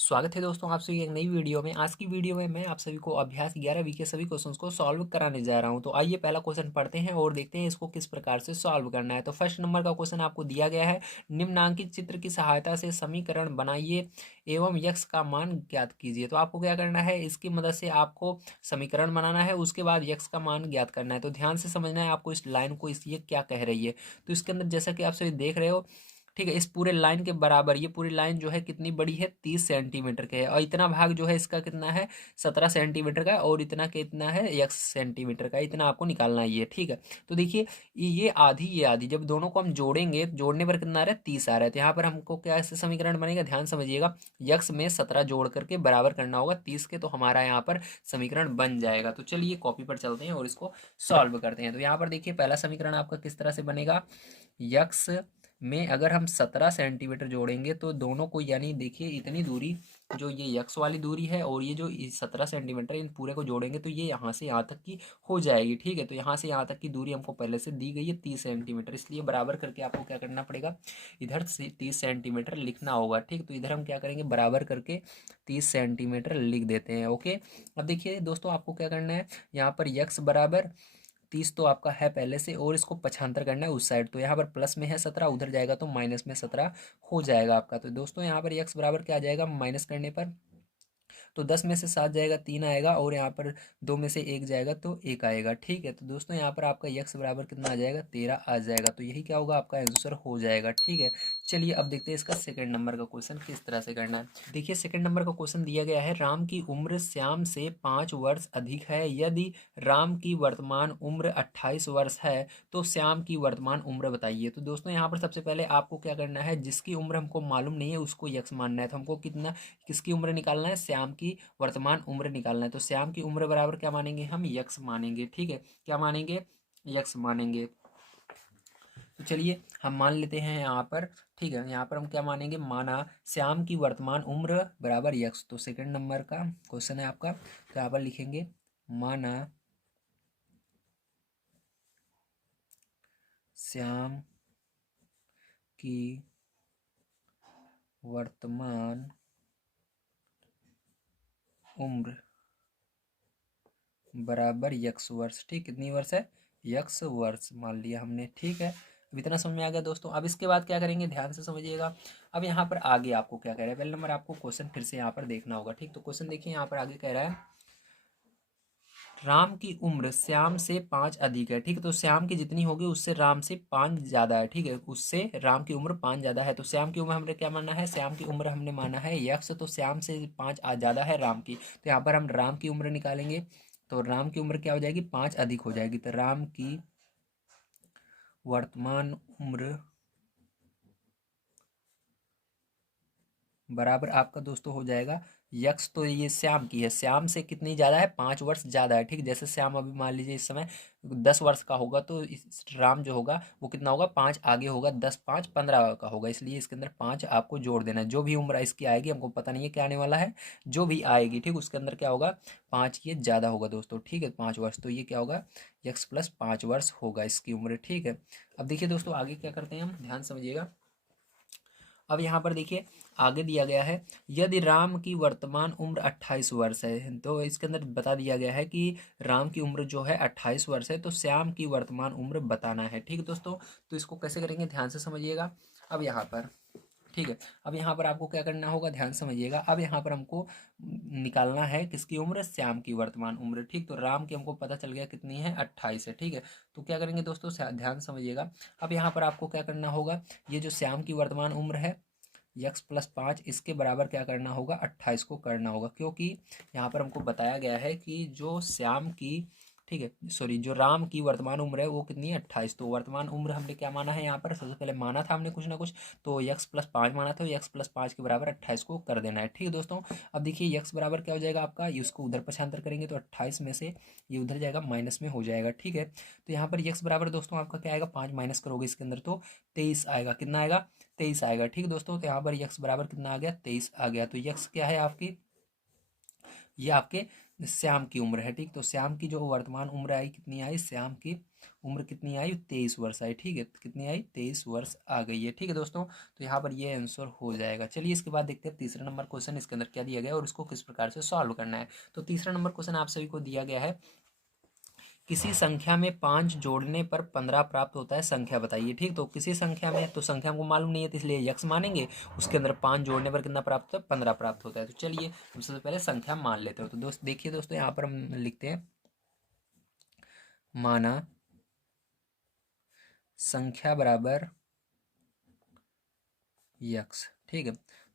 स्वागत है दोस्तों आप सभी की एक नई वीडियो में। आज की वीडियो में मैं आप सभी को अभ्यास 11वीं के सभी क्वेश्चंस को सॉल्व कराने जा रहा हूं। तो आइए पहला क्वेश्चन पढ़ते हैं और देखते हैं इसको किस प्रकार से सॉल्व करना है। तो फर्स्ट नंबर का क्वेश्चन आपको दिया गया है, निम्नांकित चित्र की सहायता से समीकरण बनाइए एवं यक्स का मान ज्ञात कीजिए। तो आपको क्या करना है, इसकी मदद से आपको समीकरण बनाना है, उसके बाद यक्स का मान ज्ञात करना है। तो ध्यान से समझना है आपको इस लाइन को, इस ये क्या कह रही है। तो इसके अंदर जैसा कि आप सभी देख रहे हो, ठीक है, इस पूरे लाइन के बराबर ये पूरी लाइन जो है कितनी बड़ी है, 30 सेंटीमीटर के है, और इतना भाग जो है इसका कितना है, 17 सेंटीमीटर का, और इतना कितना है, x सेंटीमीटर का। इतना आपको निकालना है ये, ठीक है। तो देखिए ये आधी ये आधी, जब दोनों को हम जोड़ेंगे, जोड़ने पर कितना आ रहा है, 30 आ रहा है। तो यहाँ पर हमको क्या ऐसे समीकरण बनेगा, ध्यान समझिएगा, यक्स में 17 जोड़ करके बराबर करना होगा 30 के, तो हमारा यहाँ पर समीकरण बन जाएगा। तो चलिए कॉपी पर चलते हैं और इसको सॉल्व करते हैं। तो यहाँ पर देखिए पहला समीकरण आपका किस तरह से बनेगा, यक्स में अगर हम 17 सेंटीमीटर जोड़ेंगे तो दोनों को, यानी देखिए इतनी दूरी जो ये यक्स वाली दूरी है और ये जो 17 सेंटीमीटर, इन पूरे को जोड़ेंगे तो ये यहाँ से यहाँ तक की हो जाएगी, ठीक है। तो यहाँ से यहाँ तक की दूरी हमको पहले से दी गई है 30 सेंटीमीटर, इसलिए बराबर करके आपको क्या करना पड़ेगा, इधर से 30 सेंटीमीटर लिखना होगा, ठीक। तो इधर हम क्या करेंगे, बराबर करके 30 सेंटीमीटर लिख देते हैं, ओके। अब देखिए दोस्तों आपको क्या करना है, यहाँ पर यक्स बराबर 30 तो आपका है पहले से, और इसको पक्षांतर करना है उस साइड। तो यहाँ पर प्लस में है 17, उधर जाएगा तो माइनस में 17 हो जाएगा आपका। तो दोस्तों यहाँ पर यक्स बराबर क्या आ जाएगा, माइनस करने पर तो 10 में से 7 जाएगा, 3 आएगा, और यहाँ पर 2 में से 1 जाएगा तो 1 आएगा, ठीक है। तो दोस्तों यहाँ पर आपका यक्स बराबर कितना आ जाएगा, 13 आ जाएगा। तो यही क्या होगा, आपका आंसर हो जाएगा, ठीक है। चलिए अब देखते हैं इसका सेकंड नंबर का क्वेश्चन किस तरह से करना है। देखिए सेकंड नंबर का क्वेश्चन दिया गया है, राम की उम्र श्याम से 5 वर्ष अधिक है। यदि राम की वर्तमान उम्र 28 वर्ष है तो श्याम की वर्तमान उम्र बताइए। तो दोस्तों यहाँ पर सबसे पहले आपको क्या करना है, जिसकी उम्र हमको मालूम नहीं है उसको यक्स मानना है। तो हमको कितना, किसकी उम्र निकालना है, श्याम की वर्तमान उम्र निकालना है। तो श्याम की उम्र बराबर क्या मानेंगे, हम यक्स मानेंगे, ठीक है। क्या मानेंगे, यक्स मानेंगे। तो चलिए हम मान लेते हैं यहाँ पर, ठीक है। यहाँ पर हम क्या मानेंगे, माना श्याम की वर्तमान उम्र बराबर यक्स। तो सेकंड नंबर का क्वेश्चन है आपका, तो यहाँ पर लिखेंगे माना श्याम की वर्तमान उम्र बराबर यक्स वर्ष, ठीक। कितनी वर्ष है, यक्स वर्ष मान लिया हमने, ठीक है। अब इतना समझ में आ गया दोस्तों। अब इसके बाद क्या करेंगे, ध्यान से समझिएगा। अब यहाँ पर आगे आपको क्या कह रहा है, पहले नंबर आपको क्वेश्चन फिर से यहाँ पर देखना होगा, ठीक। तो क्वेश्चन देखिए यहाँ पर आगे कह रहा है, राम की उम्र श्याम से 5 अधिक है, ठीक है। तो श्याम की जितनी होगी उससे राम से 5 ज्यादा है, ठीक है। उससे राम की उम्र 5 ज्यादा है। तो श्याम की उम्र हमने क्या माना है, श्याम की उम्र हमने माना है यक्स, तो श्याम से 5 ज्यादा है राम की। तो यहाँ पर हम राम की उम्र निकालेंगे, तो राम की उम्र क्या हो जाएगी, 5 अधिक हो जाएगी। तो राम की वर्तमान उम्र बराबर आपका दोस्तों हो जाएगा यक्स। तो ये श्याम की है, श्याम से कितनी ज्यादा है, 5 वर्ष ज्यादा है, ठीक। जैसे श्याम अभी मान लीजिए इस समय 10 वर्ष का होगा, तो इस राम जो होगा वो कितना होगा, 5 आगे होगा, 10 5 15 का होगा, इसलिए इसके अंदर 5 आपको जोड़ देना है। जो भी उम्र इसकी आएगी, हमको पता नहीं है क्या आने वाला है, जो भी आएगी, ठीक, उसके अंदर क्या होगा, 5 ये ज्यादा होगा दोस्तों, ठीक है। 5 वर्ष, तो ये क्या होगा, x + 5 वर्ष होगा इसकी उम्र, ठीक है। अब देखिए दोस्तों आगे क्या करते हैं हम, ध्यान समझिएगा। अब यहाँ पर देखिए आगे दिया गया है, यदि राम की वर्तमान उम्र 28 वर्ष है, तो इसके अंदर बता दिया गया है कि राम की उम्र जो है 28 वर्ष है, तो श्याम की वर्तमान उम्र बताना है, ठीक दोस्तों। तो इसको कैसे करेंगे, ध्यान से समझिएगा। अब यहाँ पर, ठीक है, अब यहाँ पर आपको क्या करना होगा, ध्यान समझिएगा। अब यहाँ पर हमको निकालना है किसकी उम्र, श्याम की वर्तमान उम्र, ठीक। तो राम की हमको पता चल गया कितनी है, 28 है, ठीक है। तो क्या करेंगे दोस्तों, ध्यान समझिएगा। अब यहाँ पर आपको क्या करना होगा, ये जो श्याम की वर्तमान उम्र है x + 5, इसके बराबर क्या करना होगा, 28 को करना होगा, क्योंकि यहाँ पर हमको बताया गया है कि जो श्याम की, ठीक है, सॉरी, जो राम की वर्तमान उम्र है वो कितनी है, 28। तो वर्तमान उम्र हमने क्या माना है, यहाँ पर सबसे पहले माना था हमने कुछ ना कुछ, तो x + 5 माना था, x + 5 के बराबर 28 को कर देना है, ठीक है दोस्तों। अब देखिए x बराबर क्या हो जाएगा आपका, ये उसको उधर पक्षांतर करेंगे तो 28 में से ये उधर जाएगा, माइनस में हो जाएगा, ठीक है। तो यहाँ पर x बराबर दोस्तों आपका क्या आएगा, 5 माइनस करोगे इसके अंदर तो 23 आएगा, कितना आएगा, 23 आएगा, ठीक दोस्तों। तो यहाँ पर यक्स बराबर कितना आ गया, 23 आ गया। तो यक्स क्या है आपकी, ये आपके श्याम की उम्र है, ठीक। तो श्याम की जो वर्तमान उम्र आई कितनी आई, श्याम की उम्र कितनी आई, 23 वर्ष आई। ठीक है, तो कितनी आई, 23 वर्ष आ गई है। ठीक है दोस्तों, तो यहाँ पर ये आंसर हो जाएगा। चलिए इसके बाद देखते हैं तीसरा नंबर क्वेश्चन, इसके अंदर क्या दिया गया है और इसको किस प्रकार से सॉल्व करना है। तो तीसरा नंबर क्वेश्चन आप सभी को दिया गया है, किसी संख्या में 5 जोड़ने पर 15 प्राप्त होता है, संख्या बताइए। ठीक, तो किसी संख्या में, तो संख्या हमको मालूम नहीं है तो इसलिए यक्स मानेंगे, उसके अंदर 5 जोड़ने पर कितना प्राप्त होता है, 15 प्राप्त होता है। तो चलिए हम सबसे पहले संख्या मान लेते हो। तो दोस्त देखिए दोस्तों, यहाँ पर हम लिखते हैं माना संख्या बराबर यक्स। ठीक है,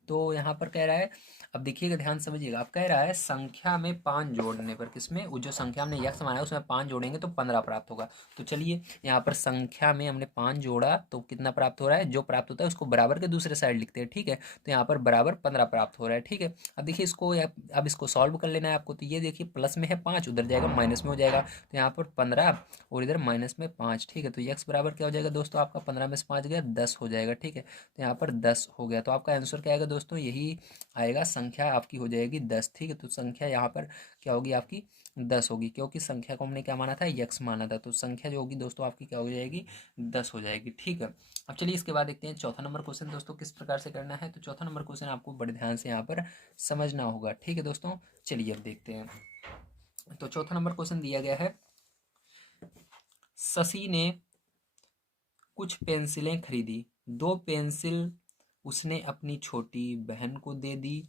तो यहाँ पर कह रहा है, अब देखिएगा ध्यान समझिएगा, अब कह रहा है संख्या में 5 जोड़ने पर, किसमें, वो जो संख्या हमने यक्स माना है उसमें 5 जोड़ेंगे तो 15 प्राप्त होगा। तो चलिए यहाँ पर संख्या में हमने 5 जोड़ा तो कितना प्राप्त हो रहा है, जो प्राप्त होता है उसको बराबर के दूसरे साइड लिखते हैं। ठीक है, तो यहाँ पर बराबर 15 प्राप्त हो रहा है। ठीक है, अब देखिए इसको, अब इसको सॉल्व कर लेना है आपको। तो ये देखिए प्लस में है 5, उधर जाएगा माइनस में हो जाएगा, तो यहाँ पर 15 और इधर माइनस में 5। ठीक है, तो यक्स बराबर क्या हो जाएगा दोस्तों, आपका 15 में से 5 गया 10 हो जाएगा। ठीक है, तो यहाँ पर 10 हो गया, तो आपका आंसर क्या आएगा दोस्तों, यही आएगा, संख्या आपकी हो जाएगी 10। ठीक है, तो संख्या यहाँ पर क्या होगी आपकी, 10 होगी, क्योंकि संख्या को हमने क्या माना था, यक्स माना था, तो संख्या जो होगी दोस्तों आपकी क्या हो जाएगी, 10 हो जाएगी। ठीक है, अब चलिए इसके बाद देखते हैं चौथा नंबर क्वेश्चन दोस्तों किस प्रकार से करना है। तो चौथा नंबर क्वेश्चन आपको बड़े ध्यान से यहाँ पर समझना होगा। ठीक है दोस्तों, चलिए अब देखते हैं। तो चौथा नंबर क्वेश्चन दिया गया है, शशि ने कुछ पेंसिलें खरीदी, 2 पेंसिल उसने अपनी छोटी बहन को दे दी।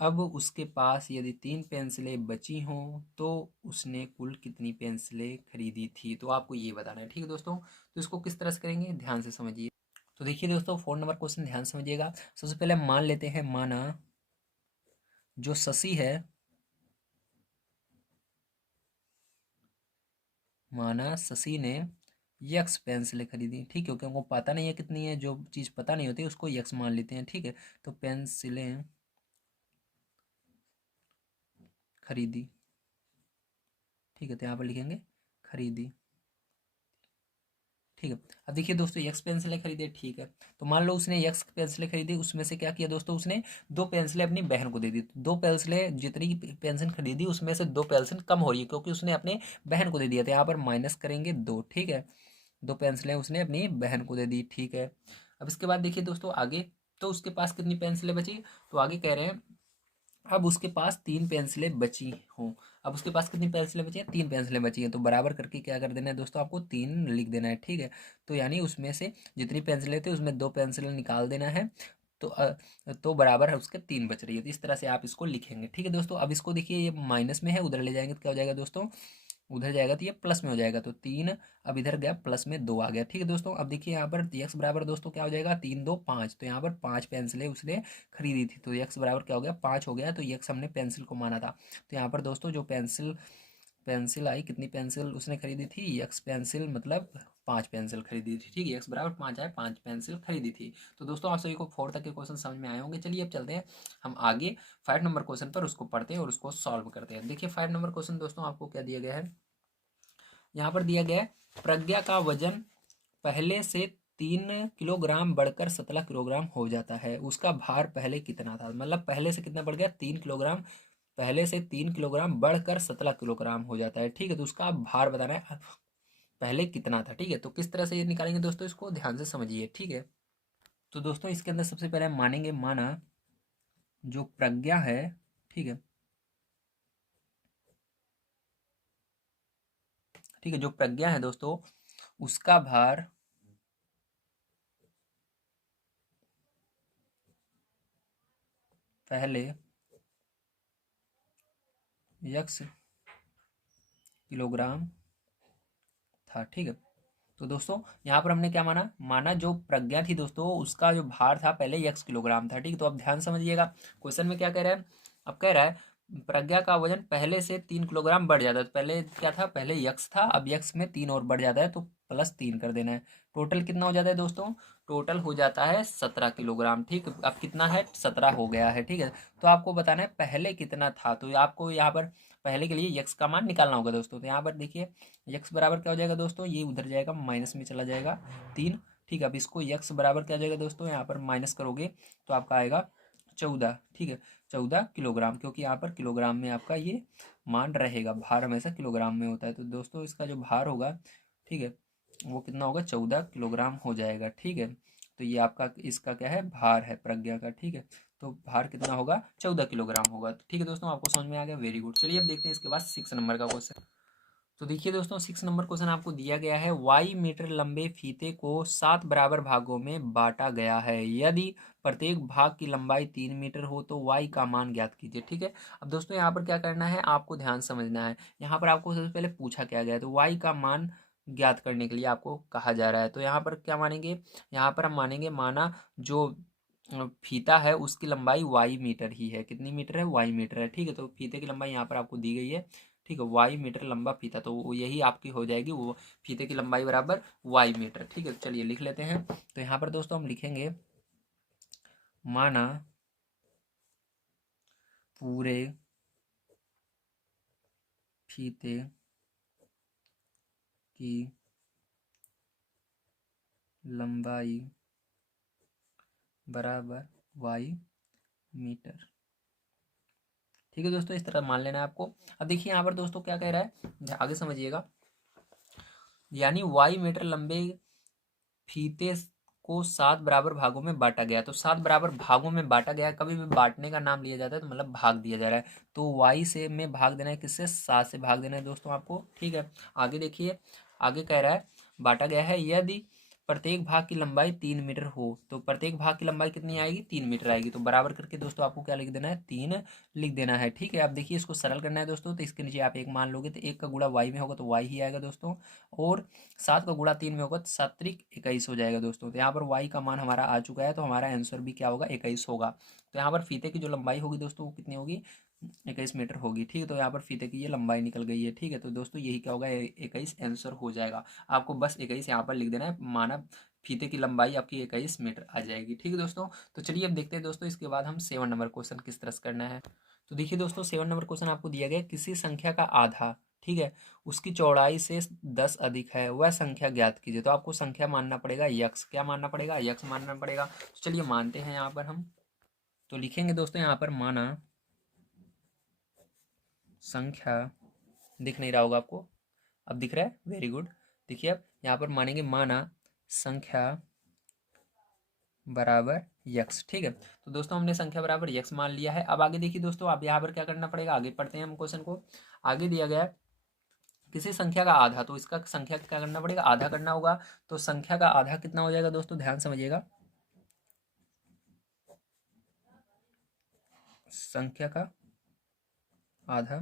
अब उसके पास यदि 3 पेंसिलें बची हों तो उसने कुल कितनी पेंसिलें खरीदी थी, तो आपको ये बताना है। ठीक है दोस्तों, तो इसको किस तरह से करेंगे, ध्यान से समझिए। तो देखिए दोस्तों 4 नंबर क्वेश्चन ध्यान से समझिएगा। सबसे पहले हम मान लेते हैं, माना जो शशि है, माना शशि ने यक्स पेंसिलें खरीदी। ठीक है, क्योंकि हमको पता नहीं है कितनी है, जो चीज़ पता नहीं होती उसको यक्स मान लेते हैं। ठीक है, तो पेंसिलें खरीदी। ठीक है, तो यहाँ पर लिखेंगे खरीदी। ठीक है, अब देखिए दोस्तों यक्स पेंसिलें खरीदे। ठीक है, तो मान लो उसने यक्स पेंसिलें खरीदी, उसमें से क्या किया दोस्तों, उसने 2 पेंसिलें अपनी बहन को दे दी। तो 2 पेंसिलें, जितनी पेंसिल खरीदी उसमें से 2 पेंसिल कम हो रही है, क्योंकि उसने अपने बहन को दे दिया था। यहाँ पर माइनस करेंगे 2। ठीक है, 2 पेंसिलें उसने अपनी बहन को दे दी। ठीक है, अब इसके बाद देखिए दोस्तों आगे, तो उसके पास कितनी पेंसिलें बची, तो आगे कह रहे हैं अब उसके पास 3 पेंसिलें बची हों। अब उसके पास कितनी पेंसिलें बची हैं, 3 पेंसिलें बची हैं, तो बराबर करके क्या कर देना है दोस्तों, आपको 3 लिख देना है। ठीक है, तो यानी उसमें से जितनी पेंसिलें थी उसमें 2 पेंसिलें निकाल देना है, तो तो बराबर है उसके 3 बच रही है। तो इस तरह से आप इसको लिखेंगे। ठीक है दोस्तों, अब इसको देखिए ये माइनस में है, उधर ले जाएंगे तो क्या हो जाएगा दोस्तों, उधर जाएगा तो ये प्लस में हो जाएगा, तो 3, अब इधर गया प्लस में 2 आ गया। ठीक है दोस्तों, अब देखिए यहाँ पर यक्स बराबर दोस्तों क्या हो जाएगा, 3 2 5, तो यहाँ पर 5 पेंसिलें उसने खरीदी थी, तो यक्स बराबर क्या हो गया, 5 हो गया। तो यक्स हमने पेंसिल को माना था, तो यहाँ पर दोस्तों जो पेंसिल पेंसिल आई, कितनी पेंसिल उसने खरीदी थी, यक्स पेंसिल मतलब 5 पेंसिल खरीदी थी। ठीक है, यक्स बराबर 5 आए, 5 पेंसिल खरीदी थी। तो दोस्तों आप सभी को 4 तक के क्वेश्चन समझ में आए होंगे। चलिए अब चलते हैं हम आगे 5 नंबर क्वेश्चन पर, उसको पढ़ते हैं और उसको सॉल्व करते हैं। देखिए 5 नंबर क्वेश्चन दोस्तों आपको क्या दिया गया है, यहाँ पर दिया गया है, प्रज्ञा का वजन पहले से 3 किलोग्राम बढ़कर 17 किलोग्राम हो जाता है, उसका भार पहले कितना था, मतलब पहले से कितना बढ़ गया, 3 किलोग्राम, पहले से 3 किलोग्राम बढ़कर 17 किलोग्राम हो जाता है। ठीक है, तो उसका भार बताना है पहले कितना था। ठीक है, तो किस तरह से ये निकालेंगे दोस्तों, इसको ध्यान से समझिए। ठीक है, तो दोस्तों इसके अंदर सबसे पहले हम मानेंगे, माना जो प्रज्ञा है, ठीक है, ठीक है, जो प्रज्ञा है दोस्तों उसका भार पहले यक्स किलोग्राम था। ठीक है, तो दोस्तों यहाँ पर हमने क्या माना, माना जो प्रज्ञा थी दोस्तों उसका जो भार था पहले यक्स किलोग्राम था। ठीक है, तो अब ध्यान समझिएगा क्वेश्चन में क्या कह रहा है, अब कह रहा है प्रज्ञा का वजन पहले से 3 किलोग्राम बढ़ जाता है, तो पहले क्या था, पहले यक्स था, अब यक्स में 3 और बढ़ जाता है, तो +3 कर देना है। टोटल कितना हो जाता है दोस्तों, टोटल हो जाता है 17 किलोग्राम। ठीक, अब कितना है, 17 हो गया है। ठीक है, तो आपको बताना है पहले कितना था, तो आपको यहाँ पर पहले के लिए यक्स का मान निकालना होगा दोस्तों। तो यहाँ पर देखिए यक्स बराबर क्या हो जाएगा दोस्तों, ये उधर जाएगा माइनस में चला जाएगा 3। ठीक है, अब इसको यक्स बराबर क्या हो जाएगा दोस्तों, यहाँ पर माइनस करोगे तो आपका आएगा 14। ठीक है, 14 किलोग्राम, क्योंकि यहाँ पर किलोग्राम में आपका ये मान रहेगा, भार हमेशा किलोग्राम में होता है। तो दोस्तों इसका जो भार होगा, ठीक है, वो कितना होगा, 14 किलोग्राम हो जाएगा। ठीक है, तो ये आपका इसका क्या है, भार है प्रज्ञा का। ठीक है, तो भार कितना होगा, 14 किलोग्राम होगा। ठीक है दोस्तों, आपको समझ में आ गया, वेरी गुड। चलिए अब देखते हैं इसके बाद 6 नंबर का क्वेश्चन। तो देखिए दोस्तों, 6 नंबर क्वेश्चन आपको दिया गया है, वाई मीटर लंबे फीते को 7 बराबर भागों में बांटा गया है। यदि प्रत्येक भाग की लंबाई 3 मीटर हो तो वाई का मान ज्ञात कीजिए। ठीक है, अब दोस्तों यहाँ पर क्या करना है, आपको ध्यान समझना है। यहाँ पर आपको सबसे पहले पूछा क्या गया है, तो वाई का मान ज्ञात करने के लिए आपको कहा जा रहा है। तो यहाँ पर क्या मानेंगे, यहाँ पर हम मानेंगे, माना जो फीता है उसकी लंबाई वाई मीटर ही है। कितनी मीटर है, वाई मीटर है। ठीक है, तो फीते की लंबाई यहाँ पर आपको दी गई है। ठीक है, वाई मीटर लंबा फीता, तो यही आपकी हो जाएगी, वो फीते की लंबाई बराबर वाई मीटर। ठीक है, चलिए लिख लेते हैं। तो यहाँ पर दोस्तों हम लिखेंगे, माना पूरे फीते की लंबाई बराबर वाई मीटर। ठीक है दोस्तों, इस तरह मान लेना है आपको। अब देखिए यहाँ पर दोस्तों क्या कह रहा है, आगे समझिएगा। यानी वाई मीटर लंबे फीते को 7 बराबर भागों में बांटा गया। तो 7 बराबर भागों में बांटा गया, कभी भी बांटने का नाम लिया जाता है तो मतलब भाग दिया जा रहा है। तो वाई से में भाग देना है, किससे, 7 से भाग देना है दोस्तों आपको। ठीक है, आगे देखिए, आगे कह रहा है बांटा गया है, यदि प्रत्येक भाग की लंबाई 3 मीटर हो। तो प्रत्येक भाग की लंबाई कितनी आएगी, 3 मीटर आएगी। तो बराबर करके दोस्तों आपको क्या लिख देना है, 3 लिख देना है। ठीक है, अब देखिए इसको सरल करना है दोस्तों, तो इसके नीचे आप 1 मान लोगे तो 1 का गुणा वाई में होगा तो वाई ही आएगा दोस्तों। और 7 का गुणा 3 में होगा तो 7×3 = 21 हो जाएगा दोस्तों। तो यहाँ पर वाई का मान हमारा आ चुका है, तो हमारा आंसर भी क्या होगा, 21 होगा। तो यहाँ पर फीते की जो लंबाई होगी दोस्तों वो कितनी होगी, 21 मीटर होगी। ठीक है, तो यहाँ पर फीते की ये लंबाई निकल गई है। ठीक है, तो दोस्तों यही क्या होगा, 21 आंसर हो जाएगा। आपको बस 21 यहाँ पर लिख देना है, माना फीते की लंबाई आपकी 21 मीटर आ जाएगी। ठीक है दोस्तों, तो चलिए अब देखते हैं दोस्तों इसके बाद हम 7 नंबर क्वेश्चन किस तरह से करना है। तो देखिए दोस्तों, 7 नंबर क्वेश्चन आपको दिया गया है, किसी संख्या का आधा, ठीक है, उसकी चौड़ाई से 10 अधिक है, वह संख्या ज्ञात कीजिए। तो आपको संख्या मानना पड़ेगा यक्स, क्या मानना पड़ेगा, यक्स मानना पड़ेगा। तो चलिए मानते हैं यहाँ पर हम। तो लिखेंगे दोस्तों यहाँ पर, माना संख्या, दिख नहीं रहा होगा आपको, अब दिख रहा है, वेरी गुड। देखिए अब यहाँ पर मानेंगे, माना संख्या बराबर यक्स। ठीक है, तो दोस्तों हमने संख्या बराबर यक्स मान लिया है। अब आगे देखिए दोस्तों, अब यहाँ पर क्या करना पड़ेगा, आगे पढ़ते हैं हम क्वेश्चन को। आगे दिया गया है किसी संख्या का आधा, तो इसका संख्या क्या करना पड़ेगा, आधा करना होगा। तो संख्या का आधा कितना हो जाएगा दोस्तों, ध्यान समझिएगा, संख्या का आधा,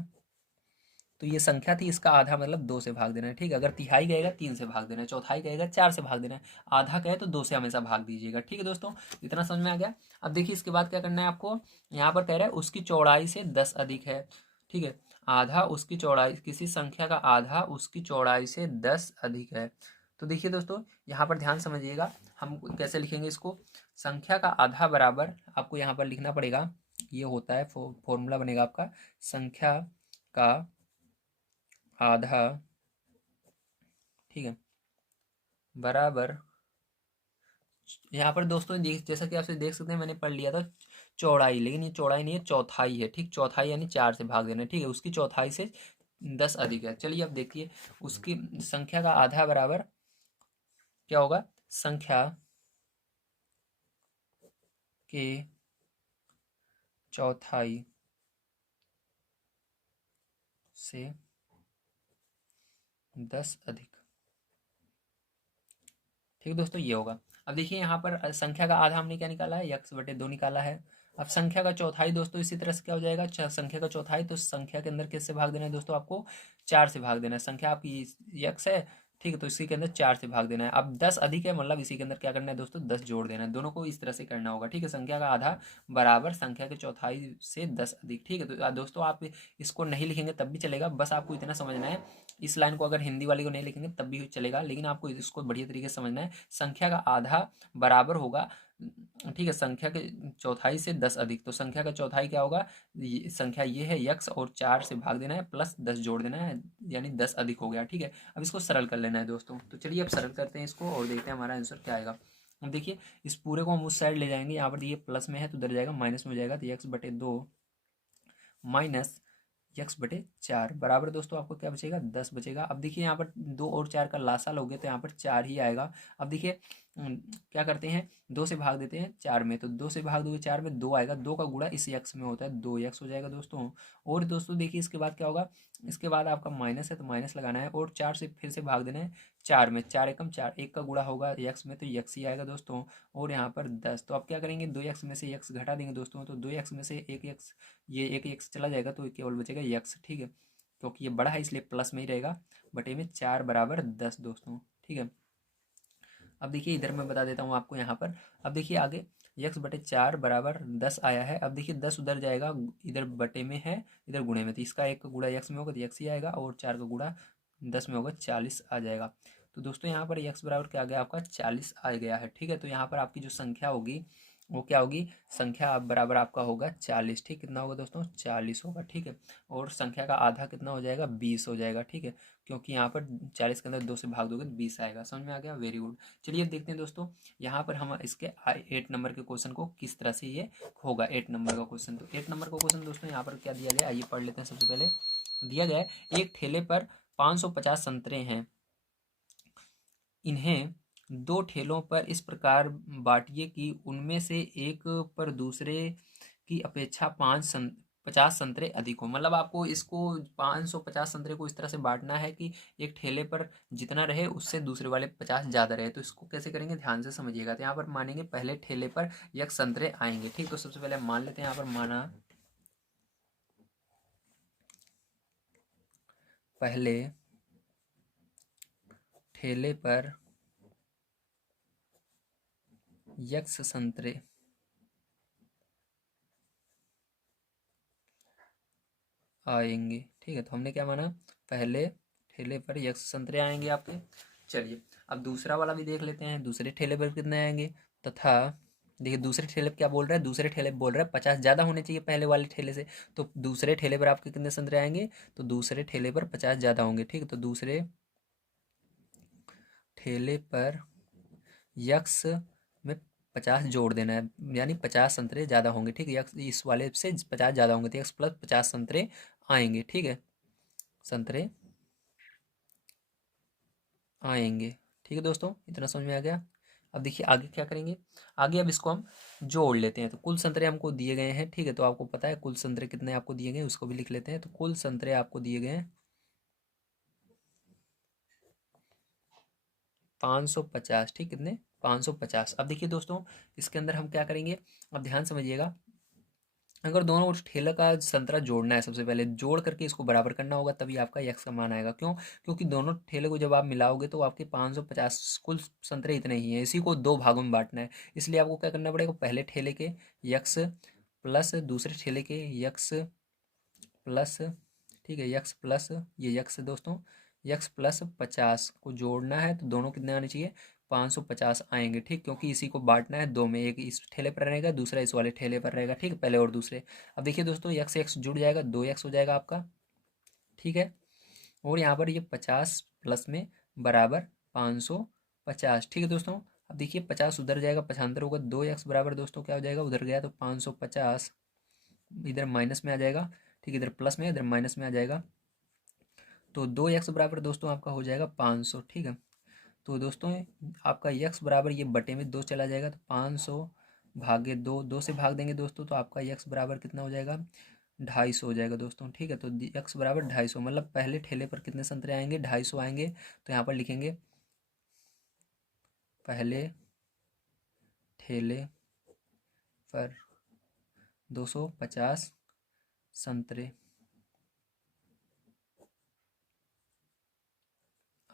तो ये संख्या थी, इसका आधा मतलब 2 से भाग देना है। ठीक है, अगर तिहाई गएगा 3 से भाग देना है, चौथाई गएगा 4 से भाग देना है, आधा कहे तो 2 से हमेशा भाग दीजिएगा। ठीक है दोस्तों, इतना समझ में आ गया। अब देखिए इसके बाद क्या करना है आपको, यहाँ पर कह रहा है उसकी चौड़ाई से 10 अधिक है। ठीक है, आधा उसकी चौड़ाई, किसी संख्या का आधा उसकी चौड़ाई से 10 अधिक है। तो देखिए दोस्तों यहाँ पर ध्यान समझिएगा, हम कैसे लिखेंगे इसको, संख्या का आधा बराबर आपको यहाँ पर लिखना पड़ेगा, ये होता है फॉर्मूला बनेगा आपका, संख्या का आधा, ठीक है, बराबर, यहाँ पर दोस्तों जैसा कि आपसे देख सकते हैं, मैंने पढ़ लिया था चौड़ाई, लेकिन ये चौड़ाई नहीं है, चौथाई है। ठीक, चौथाई यानी 4 से भाग देना है। ठीक है, उसकी चौथाई से 10 अधिक है। चलिए अब देखिए, उसकी संख्या का आधा बराबर क्या होगा, संख्या के चौथाई से 10 अधिक। ठीक है दोस्तों, ये होगा। अब देखिए यहाँ पर संख्या का आधा हमने क्या निकाला है, x/2 निकाला है। अब संख्या का चौथाई दोस्तों इसी तरह से क्या हो जाएगा, संख्या का चौथाई, तो संख्या के अंदर किससे भाग देना है दोस्तों, आपको 4 से भाग देना है। संख्या आपकी x है, ठीक है, तो इसी के अंदर 4 से भाग देना है। अब 10 अधिक है, मतलब इसी के अंदर क्या करना है दोस्तों, 10 जोड़ देना है। दोनों को इस तरह से करना होगा। ठीक है, संख्या का आधा बराबर संख्या के चौथाई से 10 अधिक। ठीक है, तो दोस्तों आप इसको नहीं लिखेंगे तब भी चलेगा, बस आपको इतना समझना है, इस लाइन को अगर हिंदी वाली को नहीं लिखेंगे तब भी चलेगा, लेकिन आपको इसको बढ़िया तरीके से समझना है। संख्या का आधा बराबर होगा, ठीक है, संख्या के चौथाई से 10 अधिक। तो संख्या का चौथाई क्या होगा, संख्या ये है यक्स, और 4 से भाग देना है, प्लस 10 जोड़ देना है, यानी 10 अधिक हो गया। ठीक है, अब इसको सरल कर लेना है दोस्तों। तो चलिए अब सरल करते हैं इसको और देखते हैं हमारा आंसर क्या आएगा। अब देखिए इस पूरे को हम उस साइड ले जाएंगे, यहाँ पर ये प्लस में है तो उधर जाएगा माइनस में हो जाएगा, तो x/2 माइनस x/4 बराबर दोस्तों आपको क्या बचेगा, 10 बचेगा। अब देखिए यहाँ पर 2 और 4 का लासा लोगे तो यहाँ पर 4 ही आएगा। अब देखिए क्या करते हैं, 2 से भाग देते हैं 4 में, तो 2 से भाग दोगे 4 में 2 आएगा, 2 का गुणा इस x में होता है, 2x हो जाएगा दोस्तों। और दोस्तों देखिए इसके बाद क्या होगा, इसके बाद आपका माइनस है तो माइनस लगाना है, और 4 से फिर से भाग देना है 4 में, 4 एकम 4, 1 का गुणा होगा x में तो x ही आएगा दोस्तों। और यहाँ पर 10, तो आप क्या करेंगे, 2x में से x घटा देंगे दोस्तों, तो 2x में से एक x, ये एक x चला जाएगा तो केवल बचेगा x, ठीक है, क्योंकि ये बड़ा है इसलिए प्लस में ही रहेगा, बटे में 4 बराबर 10 दोस्तों, ठीक है। अब देखिए इधर मैं बता देता हूँ आपको यहाँ पर। अब देखिए आगे x/4 बराबर 10 आया है। अब देखिए 10 उधर जाएगा, इधर बटे में है, इधर गुणे में, तो इसका 1 का गुणा x में होगा तो x ही आएगा, और 4 का गुणा 10 में होगा 40 आ जाएगा। तो दोस्तों यहाँ पर x बराबर क्या आ गया आपका, 40 आ गया है, ठीक है। तो यहाँ पर आपकी जो संख्या होगी वो क्या होगी, संख्या आप बराबर आपका होगा 40, ठीक, कितना होगा दोस्तों, 40 होगा, ठीक है। और संख्या का आधा कितना हो जाएगा, 20 हो जाएगा, ठीक है, क्योंकि यहाँ पर 40 के अंदर 2 से भाग दोगे तो 20 आएगा। समझ में आ गया, वेरी गुड। चलिए देखते हैं दोस्तों यहाँ पर हम इसके 8 नंबर के क्वेश्चन को किस तरह से ये होगा। 8 नंबर का क्वेश्चन, तो 8 नंबर का क्वेश्चन दोस्तों यहाँ पर क्या दिया गया है, आइए पढ़ लेते हैं। सबसे पहले दिया गया है, एक ठेले पर 550 संतरे हैं, इन्हें 2 ठेलों पर इस प्रकार बांटिए कि उनमें से एक पर दूसरे की अपेक्षा 50 संतरे अधिक हो। मतलब आपको इसको 550 संतरे को इस तरह से बांटना है कि एक ठेले पर जितना रहे उससे दूसरे वाले 50 ज़्यादा रहे। तो इसको कैसे करेंगे, ध्यान से समझिएगा। तो यहाँ पर मानेंगे पहले ठेले पर एक संतरे आएंगे, ठीक। तो सबसे पहले मान लेते हैं, यहाँ पर माना पहले ठेले पर यक्स संतरे आएंगे, ठीक है। तो हमने क्या माना, पहले ठेले पर यक्स संतरे आएंगे आपके। चलिए अब दूसरा वाला भी देख लेते हैं, दूसरे ठेले पर कितने आएंगे। तथा देखिए दूसरे ठेले पर क्या बोल रहा है, दूसरे ठेले पर बोल रहा है 50 ज़्यादा होने चाहिए पहले वाले ठेले से, तो दूसरे ठेले पर आपके कितने संतरे आएंगे, तो दूसरे ठेले पर 50 ज़्यादा होंगे, ठीक है। तो दूसरे ठेले पर यक्स में 50 जोड़ देना है, यानी 50 संतरे ज़्यादा होंगे, ठीक है। यक्स इस वाले से 50 ज़्यादा होंगे तो यक्स प्लस 50 संतरे आएंगे, ठीक है, संतरे आएंगे, ठीक है दोस्तों, इतना समझ में आ गया। अब देखिए आगे क्या करेंगे, आगे अब इसको हम जोड़ लेते हैं। तो कुल संतरे हमको दिए गए हैं, ठीक है, तो आपको पता है कुल संतरे कितने आपको दिए गए हैं, उसको भी लिख लेते हैं। तो कुल संतरे आपको दिए गए हैं 550, ठीक, कितने, 550। अब देखिए दोस्तों इसके अंदर हम क्या करेंगे, अब ध्यान समझिएगा। अगर दोनों ठेला का संतरा जोड़ना है, सबसे पहले जोड़ करके इसको बराबर करना होगा, तभी आपका यक्स का मान आएगा। क्यों, क्योंकि दोनों ठेले को जब आप मिलाओगे तो आपके 550 कुल संतरे इतने ही हैं, इसी को 2 भागों में बांटना है। इसलिए आपको क्या करना पड़ेगा, पहले ठेले के यक्स प्लस दूसरे ठेले के यक्स प्लस, ठीक है, यक्स प्लस ये यक्स दोस्तों, यक्स प्लस 50 को जोड़ना है, तो दोनों कितने आने चाहिए, 550 आएंगे, ठीक, क्योंकि इसी को बांटना है 2 में, एक इस ठेले पर रहेगा दूसरा इस वाले ठेले पर रहेगा, ठीक, पहले और दूसरे। अब देखिए दोस्तों यक्स यक्स जुड़ जाएगा, 2x हो जाएगा आपका, ठीक है। और यहाँ पर ये 50 प्लस में बराबर 550, ठीक है दोस्तों। अब देखिए 50 उधर जाएगा, पछांतर होगा, 2x बराबर दोस्तों क्या हो जाएगा, उधर गया तो 550 इधर माइनस में आ जाएगा, ठीक, इधर प्लस में इधर माइनस में आ जाएगा, तो 2x बराबर दोस्तों आपका हो जाएगा 500, ठीक है। तो दोस्तों आपका यक्स बराबर ये बटे में 2 चला जाएगा, तो 500 भागे 2, 2 से भाग देंगे दोस्तों, तो आपका यक्स बराबर कितना हो जाएगा, 250 हो जाएगा दोस्तों, ठीक है। तो यक्स बराबर 250, मतलब पहले ठेले पर कितने संतरे आएंगे, 250 आएंगे। तो यहाँ पर लिखेंगे पहले ठेले पर 250 संतरे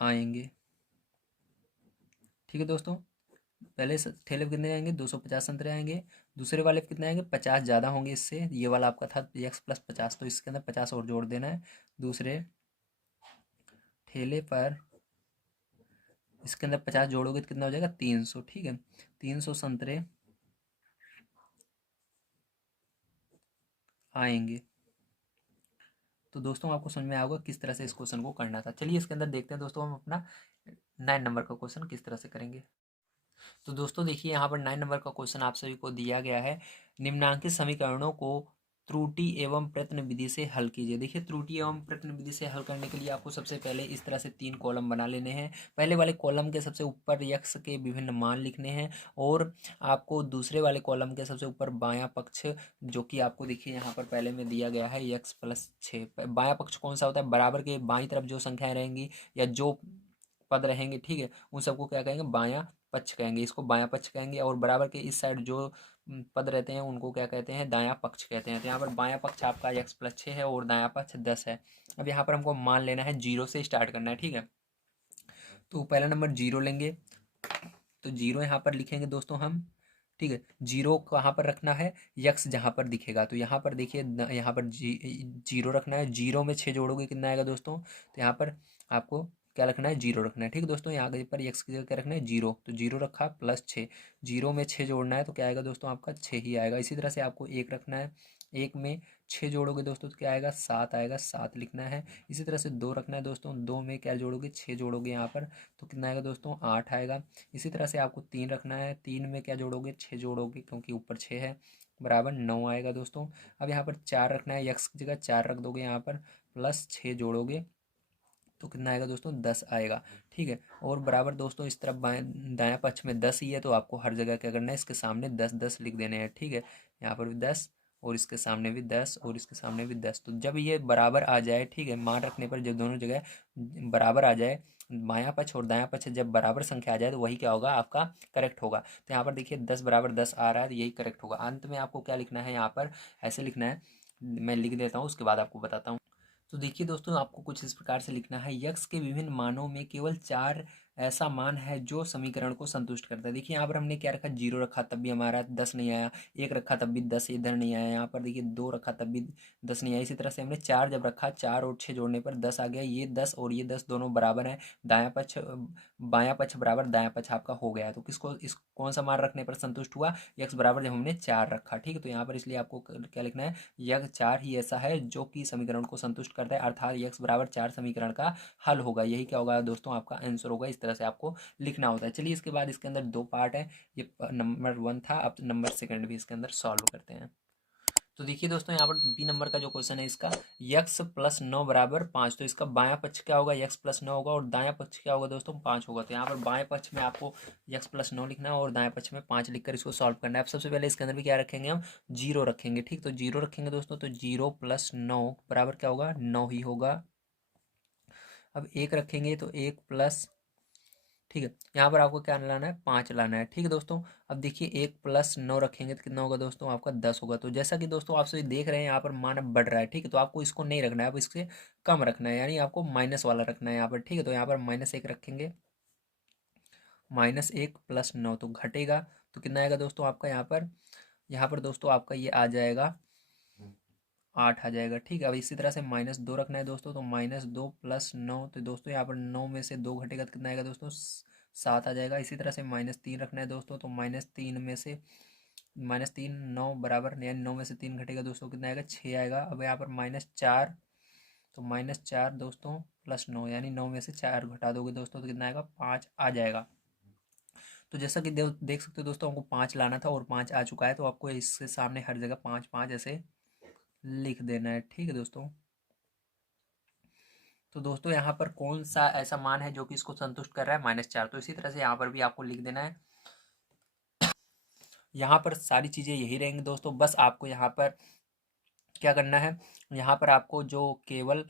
आएंगे, ठीक है दोस्तों। पहले ठेले पे कितने आएंगे, 250 संतरे आएंगे, दूसरे वाले पे कितने आएंगे, 50 ज़्यादा होंगे इससे, ये वाला आपका था एक्स प्लस 50, तो इसके अंदर 50 और जोड़ देना है। दूसरे ठेले पर इसके अंदर 50 जोड़ोगे तो कितना हो जाएगा, 300, ठीक है, 300 संतरे आएंगे। तो दोस्तों आपको समझ में आएगा किस तरह से इस क्वेश्चन को करना था। चलिए इसके अंदर देखते हैं दोस्तों हम अपना 9 नंबर का क्वेश्चन किस तरह से करेंगे। तो दोस्तों देखिए यहाँ पर 9 नंबर का क्वेश्चन आप सभी को दिया गया है, निम्नांकित समीकरणों को त्रुटि एवं प्रश्न विधि से हल कीजिए। देखिए त्रुटि एवं प्रश्न विधि से हल करने के लिए आपको सबसे पहले इस तरह से 3 कॉलम बना लेने हैं। पहले वाले कॉलम के सबसे ऊपर यक्स के विभिन्न मान लिखने हैं और आपको दूसरे वाले कॉलम के सबसे ऊपर बायां पक्ष, जो कि आपको देखिए यहाँ पर पहले में दिया गया है x+6। बायां पक्ष कौन सा होता है, बराबर के बाईं तरफ जो संख्याएं रहेंगी या जो पद रहेंगे, ठीक है, उन सबको क्या कहेंगे, बायां पक्ष कहेंगे। इसको बायां पक्ष कहेंगे। और बराबर के इस साइड जो पद रहते हैं उनको क्या कहते हैं, दायां पक्ष कहते हैं। तो यहाँ पर बायां पक्ष आपका x+6 है और दायां पक्ष 10 है। अब यहाँ पर हमको मान लेना है, जीरो से स्टार्ट करना है, ठीक है। तो पहला नंबर जीरो लेंगे, तो जीरो यहाँ पर लिखेंगे दोस्तों हम, ठीक है। जीरो कहाँ पर रखना है, यक्स जहाँ पर दिखेगा। तो यहाँ पर देखिए यहाँ पर जीरो रखना है। जीरो में 6 जोड़ोगे कितना आएगा दोस्तों, तो यहाँ पर आपको क्या रखना है, जीरो रखना है, ठीक है दोस्तों। यहाँ पर यक्स की जगह क्या रखना है, जीरो, तो जीरो रखा +6। जीरो में 6 जोड़ना है तो क्या आएगा दोस्तों, आपका 6 ही आएगा। इसी तरह से आपको एक रखना है, एक में 6 जोड़ोगे दोस्तों तो क्या आएगा, 7 आएगा, 7 लिखना है। इसी तरह से 2 रखना है दोस्तों, 2 में क्या जोड़ोगे, 6 जोड़ोगे यहाँ पर तो कितना आएगा दोस्तों, 8 आएगा। इसी तरह से आपको 3 रखना है, 3 में क्या जोड़ोगे, 6 जोड़ोगे क्योंकि ऊपर 6 है, बराबर 9 आएगा दोस्तों। अब यहाँ पर 4 रखना है, यक्स की जगह 4 रख दोगे यहाँ पर, +6 जोड़ोगे तो कितना आएगा दोस्तों, 10 आएगा, ठीक है। और बराबर दोस्तों इस तरफ बाएं दायां पक्ष में 10 ही है तो आपको हर जगह क्या करना है, इसके सामने 10 10 लिख देने हैं, ठीक है। यहाँ पर भी 10 और इसके सामने भी 10 और इसके सामने भी 10। तो जब ये बराबर आ जाए, ठीक है, मान रखने पर जब दोनों जगह बराबर आ जाए, बायां पक्ष और दायां पक्ष जब बराबर संख्या आ जाए तो वही क्या होगा, आपका करेक्ट होगा। तो यहाँ पर देखिए 10 बराबर 10 आ रहा है तो यही करेक्ट होगा। अंत में आपको क्या लिखना है, यहाँ पर ऐसे लिखना है, मैं लिख देता हूँ उसके बाद आपको बताता हूँ। तो देखिए दोस्तों आपको कुछ इस प्रकार से लिखना है, यक्स के विभिन्न मानों में केवल 4 ऐसा मान है जो समीकरण को संतुष्ट करता है। देखिए यहाँ पर हमने क्या रखा, जीरो रखा तब भी हमारा 10 नहीं आया, एक रखा तब भी 10 इधर नहीं आया, यहाँ पर देखिए 2 रखा तब भी 10 नहीं आया। इसी तरह से हमने 4 जब रखा, 4 और 6 जोड़ने पर 10 आ गया। ये 10 और ये 10 दोनों बराबर है, दायां पक्ष बायां पक्ष बराबर दायां पक्ष आपका हो गया। तो किसको इस कौन सा मान रखने पर संतुष्ट हुआ, यक्स बराबर जब हमने 4 रखा, ठीक है। तो यहाँ पर इसलिए आपको क्या लिखना है, यह 4 ही ऐसा है जो कि समीकरण को संतुष्ट करता है, अर्थात यक्स बराबर 4 समीकरण का हल होगा। यही क्या होगा दोस्तों, आपका आंसर होगा। इस तरह से आपको लिखना होता है। चलिए इसके बाद इसके अंदर 2 पार्ट है, ये नंबर 1 था, अब नंबर 2 भी इसके अंदर सॉल्व करते हैं। तो देखिए दोस्तों यहाँ पर बी नंबर का जो क्वेश्चन है इसका, x+9 बराबर 5। तो इसका बायां पक्ष क्या होगा, x+9 होगा और दायां पक्ष क्या होगा दोस्तों, 5 होगा। तो यहाँ पर बाएं पक्ष में आपको x+9 लिखना है और दाएं पक्ष में 5 लिखकर इसको सॉल्व करना है। अब सबसे पहले इसके अंदर भी क्या रखेंगे, हम जीरो रखेंगे, ठीक। तो जीरो रखेंगे दोस्तों, तो 0+9 बराबर क्या होगा, 9 ही होगा। अब एक रखेंगे तो 1+, ठीक है, यहाँ पर आपको क्या लाना है, 5 लाना है, ठीक है दोस्तों। अब देखिए 1+9 रखेंगे तो कितना होगा दोस्तों, आपका 10 होगा। तो जैसा कि दोस्तों आप सभी देख रहे हैं यहाँ पर मान अब बढ़ रहा है, ठीक है। तो आपको इसको नहीं रखना है, अब इससे कम रखना है, यानी आपको माइनस वाला रखना है यहाँ पर, ठीक है। तो यहाँ पर -1 रखेंगे, -1+9 तो घटेगा, तो कितना आएगा दोस्तों आपका यहाँ पर दोस्तों आपका ये आ जाएगा 8 आ जाएगा, ठीक है। अब इसी तरह से -2 रखना है दोस्तों, तो -2+9, तो दोस्तों यहाँ पर 9 में से 2 घटेगा तो कितना आएगा दोस्तों, 7 आ जाएगा। इसी तरह से -3 रखना है दोस्तों, तो -3 में से -3 9 बराबर, यानी 9 में से 3 घटेगा दोस्तों, कितना आएगा, 6 आएगा। अब यहाँ पर -4, तो -4 दोस्तों +9, यानी 9 में से 4 घटा दोगे दोस्तों तो कितना आएगा, 5 आ जाएगा। तो जैसा कि देख सकते हो दोस्तों, हमको 5 लाना था और 5 आ चुका है। तो आपको इसके सामने हर जगह 5 5 ऐसे लिख देना है, ठीक है दोस्तों। तो दोस्तों यहाँ पर कौन सा ऐसा मान है जो कि इसको संतुष्ट कर रहा है, -4। तो इसी तरह से यहाँ पर भी आपको लिख देना है। यहाँ पर सारी चीज़ें यही रहेंगी दोस्तों, बस आपको यहाँ पर क्या करना है, यहाँ पर आपको जो केवल,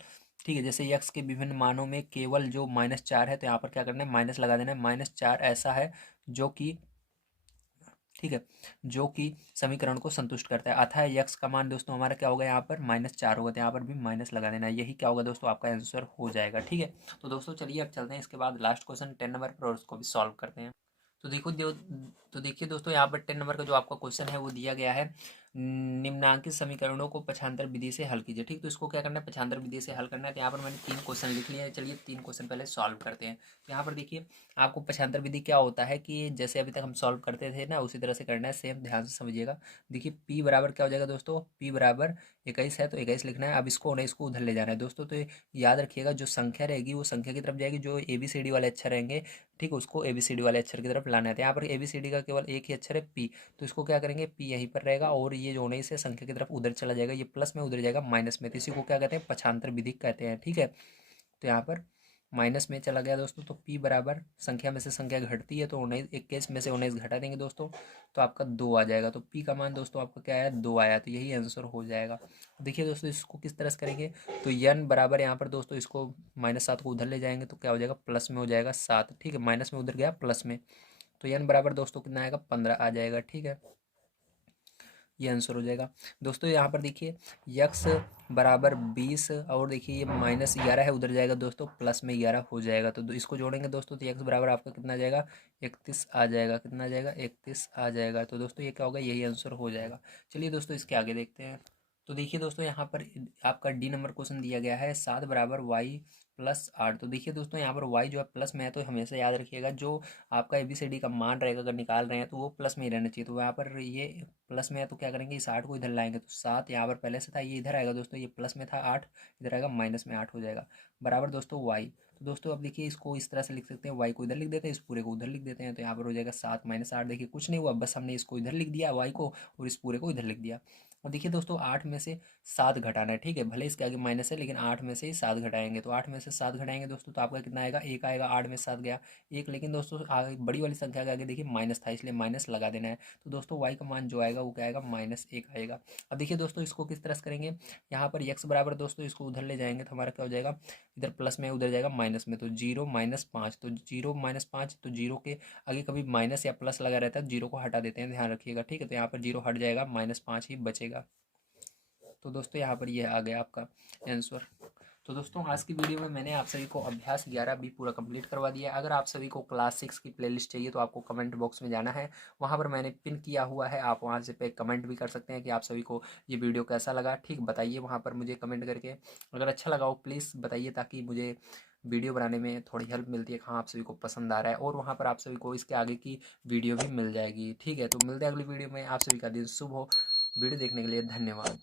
ठीक है, जैसे यक्स के विभिन्न मानों में केवल जो -4 है तो यहाँ पर क्या करना है, माइनस लगा देना है। -4 ऐसा है जो कि, ठीक है, जो कि समीकरण को संतुष्ट करता है, अतः यक्स का मान दोस्तों हमारा क्या होगा, यहाँ पर -4 होगा। तो यहाँ पर भी माइनस लगा देना है, यही क्या होगा दोस्तों, आपका आंसर हो जाएगा, ठीक है। तो दोस्तों चलिए अब चलते हैं इसके बाद लास्ट क्वेश्चन 10 नंबर पर और उसको भी सॉल्व करते हैं। तो देखो तो देखिए दोस्तों यहाँ पर 10 नंबर का जो आपका क्वेश्चन है वो दिया गया है, निम्नांकित समीकरणों को पक्षांतर विधि से हल कीजिए, ठीक। तो इसको क्या करना है, पक्षांतर विधि से हल करना है। तो यहाँ पर मैंने 3 क्वेश्चन लिख लिए हैं, चलिए 3 क्वेश्चन पहले सॉल्व करते हैं। तो यहाँ पर देखिए आपको पक्षांतर विधि क्या होता है कि जैसे अभी तक हम सॉल्व करते थे ना, उसी तरह से करना है, सेम ध्यान से समझिएगा। देखिए p बराबर क्या हो जाएगा दोस्तों, p बराबर 21 है तो 21 लिखना है। अब इसको ना इसको उधर ले जाना है दोस्तों। तो याद रखिएगा जो संख्या रहेगी वो संख्या की तरफ जाएगी, जो ABCD वाले अक्षर रहेंगे, ठीक है, उसको ABCD वाले अक्षर की तरफ लाना है। तो यहाँ पर ABCD का केवल एक ही अक्षर है पी, तो इसको क्या करेंगे, पी यहीं पर रहेगा और ये जो है इसे संख्या की तरफ उधर चला जाएगा, ये प्लस में उधर जाएगा माइनस में, तो इसी को क्या कहते हैं, पक्षांतर विधि कहते हैं। ठीक है, तो यहाँ पर माइनस में चला गया दोस्तों, तो p बराबर संख्या में से संख्या घटती है तो 19, 21 में से 19 घटा देंगे दोस्तों, तो आपका 2 आ जाएगा। तो p का मान दोस्तों आपका क्या आया, 2 आया, तो यही आंसर हो जाएगा। देखिए दोस्तों इसको किस तरह से करेंगे, तो n बराबर यहाँ पर दोस्तों इसको -7 को उधर ले जाएंगे तो क्या हो जाएगा, प्लस में हो जाएगा 7। ठीक है, माइनस में उधर गया प्लस में, तो n बराबर दोस्तों कितना आएगा, 15 आ जाएगा। ठीक है, ये आंसर हो जाएगा दोस्तों। यहाँ पर देखिए यक्स बराबर 20 और देखिए ये -11 है, उधर जाएगा दोस्तों प्लस में 11 हो जाएगा, तो इसको जोड़ेंगे दोस्तों तो यक्स बराबर आपका कितना आ जाएगा, 31 आ जाएगा। कितना आ जाएगा, 31 आ जाएगा। तो दोस्तों ये क्या होगा, यही आंसर हो जाएगा। चलिए दोस्तों इसके आगे देखते हैं। तो देखिए दोस्तों यहाँ पर आपका डी नंबर क्वेश्चन दिया गया है 7 बराबर वाई प्लस 8। तो देखिए दोस्तों यहाँ पर वाई जो है प्लस में है, तो हमेशा याद रखिएगा जो आपका ABCD का मान रहेगा अगर निकाल रहे हैं तो वो प्लस में ही रहना चाहिए। तो यहाँ पर ये प्लस में है तो क्या करेंगे, इस 8 को इधर लाएंगे तो 7 यहाँ पर पहले से था, ये इधर आएगा दोस्तों, ये प्लस में था 8, इधर आएगा माइनस में 8 हो जाएगा, बराबर दोस्तों वाई। तो दोस्तों अब देखिए इसको इस तरह से लिख सकते हैं, वाई को इधर लिख देते हैं, इस पूरे को उधर लिख देते हैं, तो यहाँ पर हो जाएगा 7 - 8। देखिए कुछ नहीं हुआ, बस हमने इसको इधर लिख दिया वाई को और इस पूरे को इधर लिख दिया। और देखिए दोस्तों 8 में से 7 घटाना है। ठीक है, भले इसके आगे माइनस है लेकिन 8 में से ही 7 घटाएंगे, तो 8 में से 7 घटाएंगे दोस्तों तो आपका कितना आएगा, 1 आएगा। 8 में 7 गया 1, लेकिन दोस्तों आगे बड़ी वाली संख्या के आगे देखिए माइनस था इसलिए माइनस लगा देना है। तो दोस्तों वाई का मान जो आएगा वो क्या आएगा, -1 आएगा। अब देखिए दोस्तों इसको किस तरह से करेंगे, यहाँ पर यक्स बराबर दोस्तों इसको उधर ले जाएंगे तो हमारा क्या हो जाएगा, इधर प्लस में उधर जाएगा माइनस में, तो 0 - 5, तो 0 - 5, तो 0 के आगे कभी माइनस या प्लस लगा रहता है, 0 को हटा देते हैं, ध्यान रखिएगा। ठीक है, तो यहाँ पर 0 हट जाएगा, -5 ही बचेगा। तो दोस्तों यहाँ पर यह आ गया आपका आंसर। तो दोस्तों आज की वीडियो में मैंने आप सभी को अभ्यास 11 भी पूरा कंप्लीट करवा दिया है। अगर आप सभी को क्लास 6 की प्लेलिस्ट चाहिए तो आपको कमेंट बॉक्स में जाना है, वहाँ पर मैंने पिन किया हुआ है, आप वहाँ से पे कमेंट भी कर सकते हैं कि आप सभी को ये वीडियो कैसा लगा। ठीक बताइए वहाँ पर मुझे कमेंट करके, अगर अच्छा लगा हो प्लीज़ बताइए ताकि मुझे वीडियो बनाने में थोड़ी हेल्प मिलती है, हाँ आप सभी को पसंद आ रहा है, और वहाँ पर आप सभी को इसके आगे की वीडियो भी मिल जाएगी। ठीक है, तो मिलते हैं अगली वीडियो में। आप सभी का दिन शुभ हो। वीडियो देखने के लिए धन्यवाद।